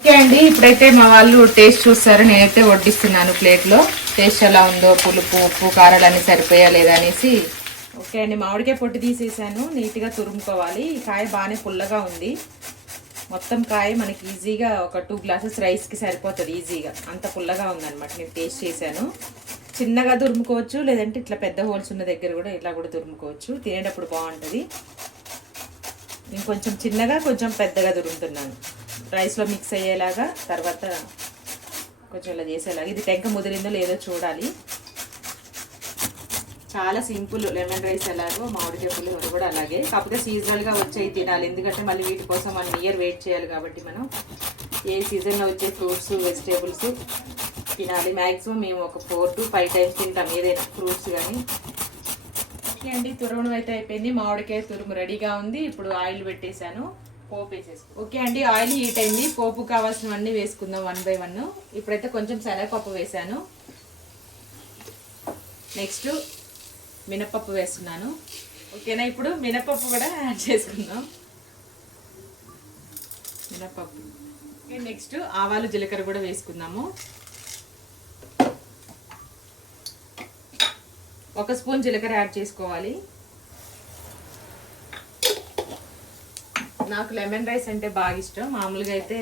Okay అండి ఇప్పుడైతే మా వాళ్ళు టేస్ట్ చూస్తారు. నేనైతే వడ్డిస్తున్నాను ప్లేట్లో. టేస్ట్ ఎలా ఉందో పులుపు ఉప్పు కారాలు అన్నీ సరిపోయా లేదనేసి అనేసి. ఓకే అండి మామిడికాయ పొట్టు తీసేసాను. నీట్గా తురుముకోవాలి. ఈ కాయ బాగానే పుల్లగా ఉంది. మొత్తం కాయ మనకి ఈజీగా ఒక టూ గ్లాసెస్ రైస్కి సరిపోతుంది ఈజీగా. అంత పుల్లగా ఉందన్నమాట. నేను టేస్ట్ చేశాను. చిన్నగా తురుముకోవచ్చు లేదంటే ఇట్లా పెద్ద హోల్స్ ఉన్న దగ్గర కూడా ఇట్లా కూడా తురుముకోవచ్చు. తినేటప్పుడు బాగుంటుంది. నేను కొంచెం చిన్నగా కొంచెం పెద్దగా తురుముతున్నాను. రైస్లో మిక్స్ అయ్యేలాగా తర్వాత కొంచెం ఇలా చేసేలాగా. ఇది టెంక ముదిరిందో లేదో చూడాలి. చాలా సింపుల్ లెమన్ రైస్ ఎలాగో మామిడికాయ పులిహోర కూడా అలాగే. కాకపోతే సీజనల్గా వచ్చేవి తినాలి. ఎందుకంటే మళ్ళీ వీటి కోసం మనం ఇయర్ వెయిట్ చేయాలి కాబట్టి మనం. ఏ సీజన్లో వచ్చే ఫ్రూట్స్ వెజిటేబుల్స్ తినాలి. మ్యాక్సిమం మేము ఒక ఫోర్ టు ఫైవ్ టైమ్స్ తింటాం ఏదైనా ఫ్రూట్స్ కానీ. ఓకే అండి. తురుమును అయితే అయిపోయింది. మామిడికాయ తురుము రెడీగా ఉంది. ఇప్పుడు ఆయిల్ పెట్టేశాను. పోపు వేసేసుకో ఓకే అండి ఆయిల్ హీట్ అయింది. పోపు కావాల్సినవన్నీ వేసుకుందాం వన్ బై వన్. ఇప్పుడైతే కొంచెం శనగపప్పు వేసాను నెక్స్ట్ మినపప్పు వేస్తున్నాను. ఓకేనా? ఇప్పుడు మినపప్పు కూడా యాడ్ చేసుకుందాం. మినపప్పు. నెక్స్ట్ ఆవాలు జీలకర్ర కూడా వేసుకుందాము. ఒక స్పూన్ జీలకర్ర యాడ్ చేసుకోవాలి. నాకు లెమన్ రైస్ అంటే బాగా ఇష్టం. మామూలుగా అయితే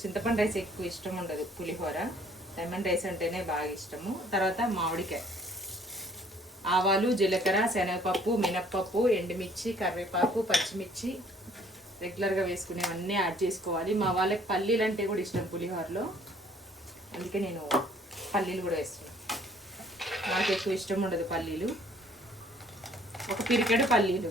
చింతపండు రైస్ ఎక్కువ ఇష్టం ఉండదు పులిహోర. లెమన్ రైస్ అంటేనే బాగా ఇష్టము. తర్వాత మామిడికాయ. ఆవాలు జీలకర్ర శనగపప్పు మినప్పప్పు ఎండుమిర్చి కరివేపాకు పచ్చిమిర్చి రెగ్యులర్గా వేసుకునేవన్నీ యాడ్ చేసుకోవాలి. మా వాళ్ళకి పల్లీలు అంటే కూడా ఇష్టం పులిహోరలో. అందుకే నేను పల్లీలు కూడా వేస్తున్నాను. నాకు ఎక్కువ ఇష్టం ఉండదు పల్లీలు. ఒక పిరికెడు పల్లీలు.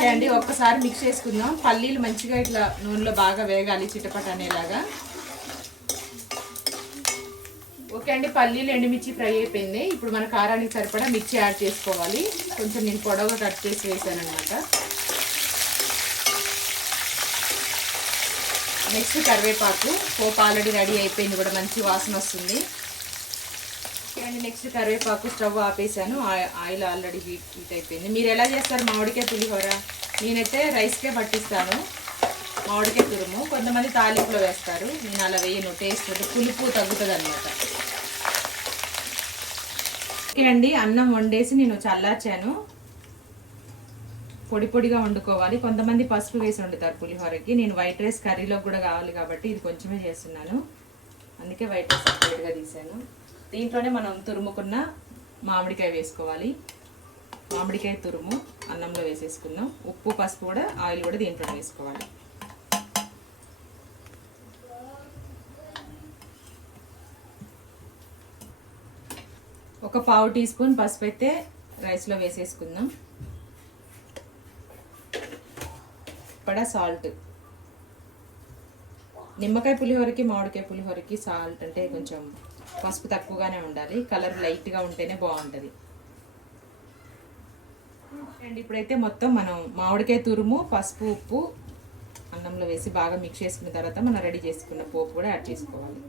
ఓకే అండి ఒక్కసారి మిక్స్ చేసుకుందాం. పల్లీలు మంచిగా ఇట్లా నూనెలో బాగా వేగాలి చిటపట అనేలాగా. ఓకే అండి పల్లీలు ఎండుమిర్చి ఫ్రై అయిపోయింది. ఇప్పుడు మన కారానికి సరిపడా మిర్చి యాడ్ చేసుకోవాలి. కొంచెం నేను పొడవుగా కట్ చేసి వేసాను అనమాట నెక్స్ట్ కరివేపాకు. పోపు ఆల్రెడీ రెడీ అయిపోయింది కూడా మంచి వాసన వస్తుంది. అండ్ నెక్స్ట్ కరివేపాకు స్టవ్ ఆపేసాను ఆ- ఆయిల్ ఆల్రెడీ హీట్ హీట్ అయిపోయింది. మీరు ఎలా చేస్తారు మామిడికాయ పులిహోర? నేనైతే రైస్కే పట్టిస్తాను. మామిడికాయ తురుము. కొంతమంది తాలింపులో వేస్తారు. నేను అలా వేయను. టేస్ట్ అంటే పులుపు తగ్గుతుంది అనమాట ఓకే అండి అన్నం వండేసి నేను చల్లార్చాను. పొడి పొడిగా వండుకోవాలి. కొంతమంది పసుపు వేసి వండుతారు పులిహోరకి. నేను వైట్ రైస్ కర్రీలో కూడా కావాలి కాబట్టి ఇది కొంచెమే చేస్తున్నాను. అందుకే వైట్ రైస్ సపరేట్గా తీసాను దీంట్లోనే మనం తురుముకున్న మామిడికాయ వేసుకోవాలి. మామిడికాయ తురుము అన్నంలో వేసేసుకుందాం. ఉప్పు పసుపు కూడా ఆయిల్ కూడా దీంట్లో వేసుకోవాలి. ఒక పావు టీ స్పూన్ పసుపు అయితే రైస్లో వేసేసుకుందాం. ఇక్కడ సాల్ట్. నిమ్మకాయ పులిహోరకి మామిడికాయ పులిహోరకి సాల్ట్ అంటే కొంచెం పసుపు తక్కువగానే ఉండాలి. కలర్ లైట్గా ఉంటేనే బాగుంటుంది. అండ్ ఇప్పుడైతే మొత్తం మనం మామిడికాయ తురుము పసుపు ఉప్పు అన్నంలో వేసి బాగా మిక్స్ చేసుకున్న తర్వాత మనం రెడీ చేసుకున్న పోపు కూడా యాడ్ చేసుకోవాలి.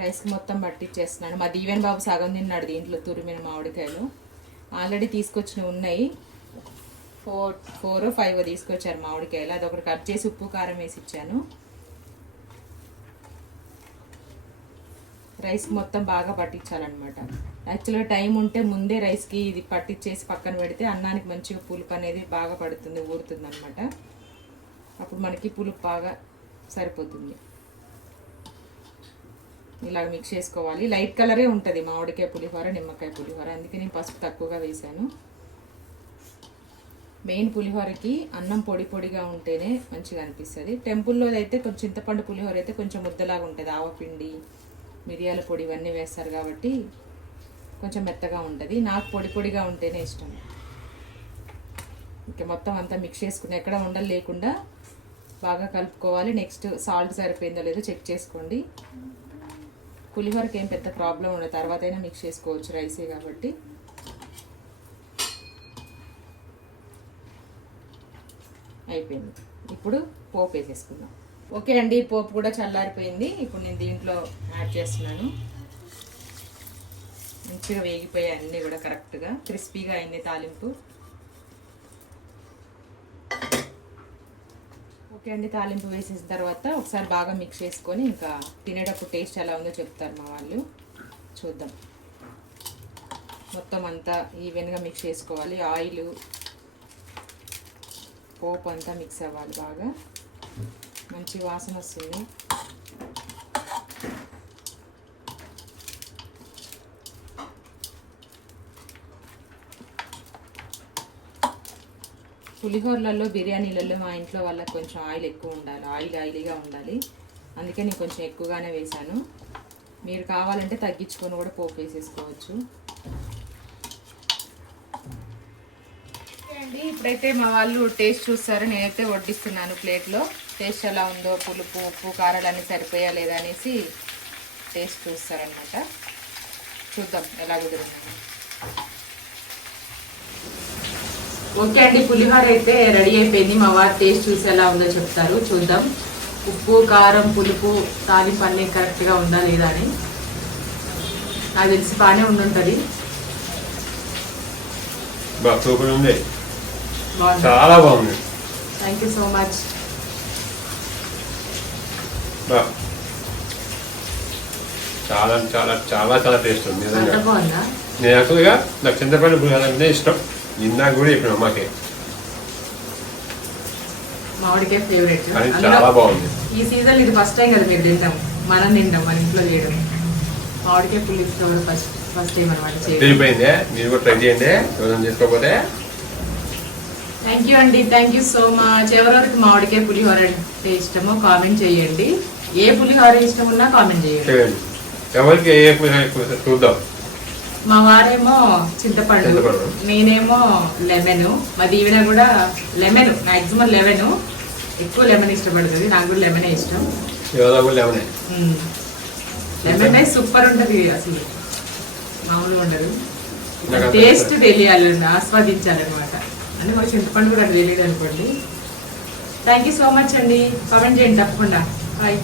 రైస్కి మొత్తం పట్టించేస్తున్నాను మా దీవెన్ బాబు సగం తిన్నాడు దీంట్లో తురిమిన మామిడికాయలు. ఆల్రెడీ తీసుకొచ్చినవి ఉన్నాయి. ఫోర్ ఫోర్ ఫైవ్ తీసుకొచ్చారు మామిడికాయలు. అది ఒకటి కట్ చేసి ఉప్పు కారం వేసి ఇచ్చాను. రైస్ మొత్తం బాగా పట్టించాలన్నమాట. యాక్చువల్గా టైం ఉంటే ముందే రైస్కి ఇది పట్టించేసి పక్కన పెడితే అన్నానికి మంచిగా పులుపు అనేది బాగా పడుతుంది ఊరుతుంది అనమాట అప్పుడు మనకి పులుపు బాగా సరిపోతుంది. ఇలా మిక్స్ చేసుకోవాలి. లైట్ కలరే ఉంటుంది మామిడికాయ పులిహోర నిమ్మకాయ పులిహోర. అందుకే నేను పసుపు తక్కువగా వేశాను. మెయిన్ పులిహోరకి అన్నం పొడి పొడిగా ఉంటేనే మంచిగా అనిపిస్తుంది. టెంపుల్లో అయితే కొంచెం చింతపండు పులిహోర అయితే కొంచెం ముద్దలాగా ఉంటుంది. ఆవపిండి మిరియాల పొడి ఇవన్నీ వేస్తారు కాబట్టి కొంచెం మెత్తగా ఉంటుంది. నాకు పొడి పొడిగా ఉంటేనే ఇష్టం. ఇంకా మొత్తం అంతా మిక్స్ చేసుకుని ఎక్కడ ఉండలు లేకుండా బాగా కలుపుకోవాలి. నెక్స్ట్ సాల్ట్ సరిపోయిందో లేదో చెక్ చేసుకోండి. పులిహోరకి ఏం పెద్ద ప్రాబ్లం ఉండదు. తర్వాత అయినా మిక్స్ చేసుకోవచ్చు రైసే కాబట్టి. అయిపోయింది. ఇప్పుడు పోపు వేసేసుకుందాం. ఓకే అండి పోపు కూడా చల్లారిపోయింది. ఇప్పుడు నేను దీంట్లో యాడ్ చేస్తున్నాను. మంచిగా వేగిపోయాయి అన్నీ కూడా కరెక్ట్గా క్రిస్పీగా అయింది తాలింపు. ఓకే అండి తాలింపు వేసేసిన తర్వాత ఒకసారి బాగా మిక్స్ చేసుకొని ఇంకా తినేటప్పుడు టేస్ట్ ఎలా ఉందో చెప్తారు మా వాళ్ళు. చూద్దాం. మొత్తం అంతా ఈవెన్గా మిక్స్ చేసుకోవాలి. ఆయిల్ పోపు అంతా మిక్స్ అవ్వాలి బాగా. మంచి వాసన వస్తుంది. పులిహోరలలో బిర్యానీలలో మా ఇంట్లో వాళ్ళకి కొంచెం ఆయిల్ ఎక్కువ ఉండాలి. ఆయిల్ ఆయిలీగా ఉండాలి. అందుకే నేను కొంచెం ఎక్కువగానే వేశాను. మీరు కావాలంటే తగ్గించుకొని కూడా పోపు వేసేసుకోవచ్చు. అండి. ఇప్పుడైతే మా వాళ్ళు టేస్ట్ చూస్తారు నేనైతే వడ్డిస్తున్నాను ప్లేట్లో. టేస్ట్ ఎలా ఉందో పులుపు ఉప్పు కారాలు అన్నీ సరిపోయా లేదా అనేసి టేస్ట్ చూస్తారనమాట చూద్దాం ఎలా కుదిరిందని ఓకే అండి పులిహోర అయితే రెడీ అయిపోయింది. మా వారు టేస్ట్ చూసి ఎలా ఉందో చెప్తారు. చూద్దాం. ఉప్పు కారం పులుపు తాలింపు అన్నీ కరెక్ట్గా ఉందా లేదా అని. నాకు తెలిసి బాగానే ఉండుంటుంది. ఉంది. చాలా బాగుంది. థ్యాంక్ యూ సో మచ్ చాలా చాలా చాలా చాలా టేస్ట్ ఉంది నిజంగా. నేను యాక్చువల్గా నాకు చింతపండు పులిహోర అంటే ఇష్టం. ఇందాక కూడా చెప్పిన అమ్మకి మామిడికాయ ఫేవరెట్ చాలా బాగుంది. ఈ సీజన్ ఇది ఫస్ట్ టైం కదా మీరు తింటాం. మనం తింటాం మన ఇంట్లో చేయడం. మామిడికాయ పులితో ఫస్ట్ ఫస్ట్ టైం అనమాట తెలిపోయింది మీరు కూడా ట్రై చేయండి. ఎవరైనా చేసుకోకపోతే థ్యాంక్ యూ అండి థ్యాంక్ యూ సో మచ్ ఎవరెవరికి మామిడికాయ పులిహోర అంటే ఇష్టమో కామెంట్ చేయండి. ఏ పులిహోర ఇష్టం ఉన్నా కామెంట్ చేయండి. ఎవరికి ఏ పులిహోర చూద్దాం. మా వారేమో చింతపండు. నేనేమో లెమన్ మా దీవెన కూడా లెమన్ మాక్సిమం లెమన్. ఎక్కువ లెమన్ ఇష్టపడుతుంది నాకు కూడా లెమనే ఇష్టం. లెమన్. సూపర్ ఉంటుంది అసలు. మామూలుగా ఉండదు. టేస్ట్ తెలియాలి ఆస్వాదించాలన్నమాట. అంటే మా చింతపండు కూడా అది అనుకోండి. థ్యాంక్ యూ సో మచ్ అండి. కామెంట్ చేయండి తప్పకుండా. బాయ్